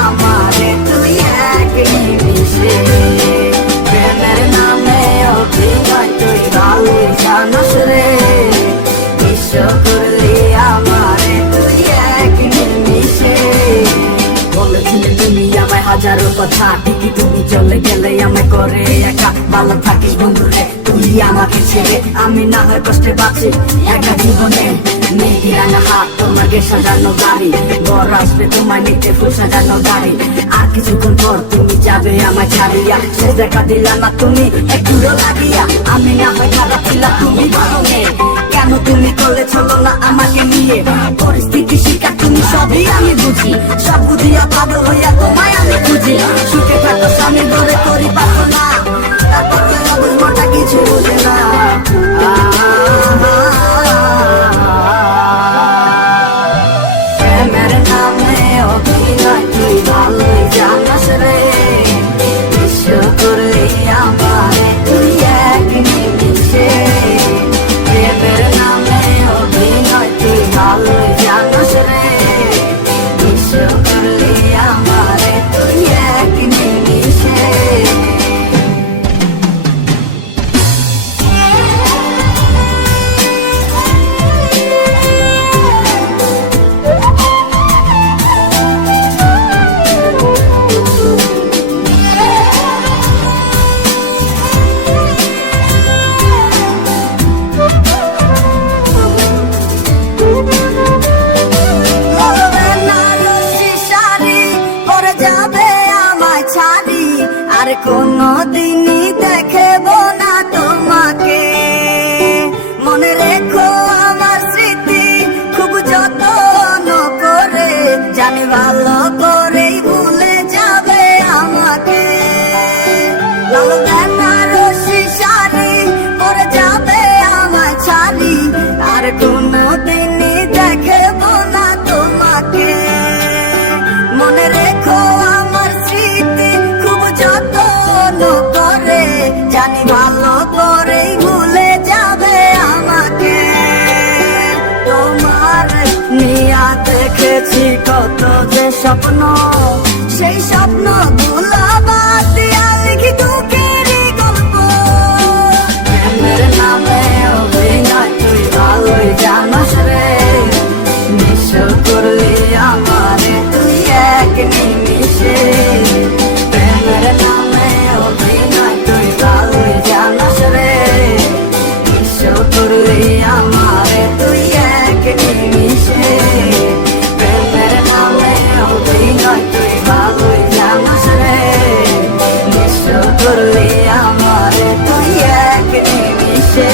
আমারে তুই একই মিশে। প্রেমের নামে অভিনয় তুই হাজারো কথা, ঠিকই তুমি চলে গেলে আমায় করে একা। ভালো থাকিস বন্ধুরে আমাকে ছেড়ে আমি না হয় কষ্টে বাঁচি। একা জীবনে হাত, তোমাকে সাজানো গাড়ি বর আসবে তোমায় নিতে, ফুল সাজানো গাড়ি আর কিছুক্ষণ পর তুমি যাবে আমায় ছাড়িয়া। সে দেখা না তুমি, একটু লাগিয়া। আমি না হয় খারাপ ছিলাম তুমি ভালো কেন তুমি করলে চলো না আমাকে নিয়ে? পরিস্থিতি শিকার তুমি সবই আমি বুঝি। সব বুঝিয়া পাগল হইয়া তোমায় কোনো দিনই দেখব না তোমাকে। মনে রেখো আমার স্মৃতি খুব যত্ন করে, জানি ভালো করেই ভুলে যাবে আমাকে। লাল যত্ন করে, জানি ভালো করেই ভুলে যাবে আমাকে। তোমার নিয়া দেখেছি কত যে স্বপ্ন, সেই স্বপ্নগুলা করলে আমার তুই এক নিমিষে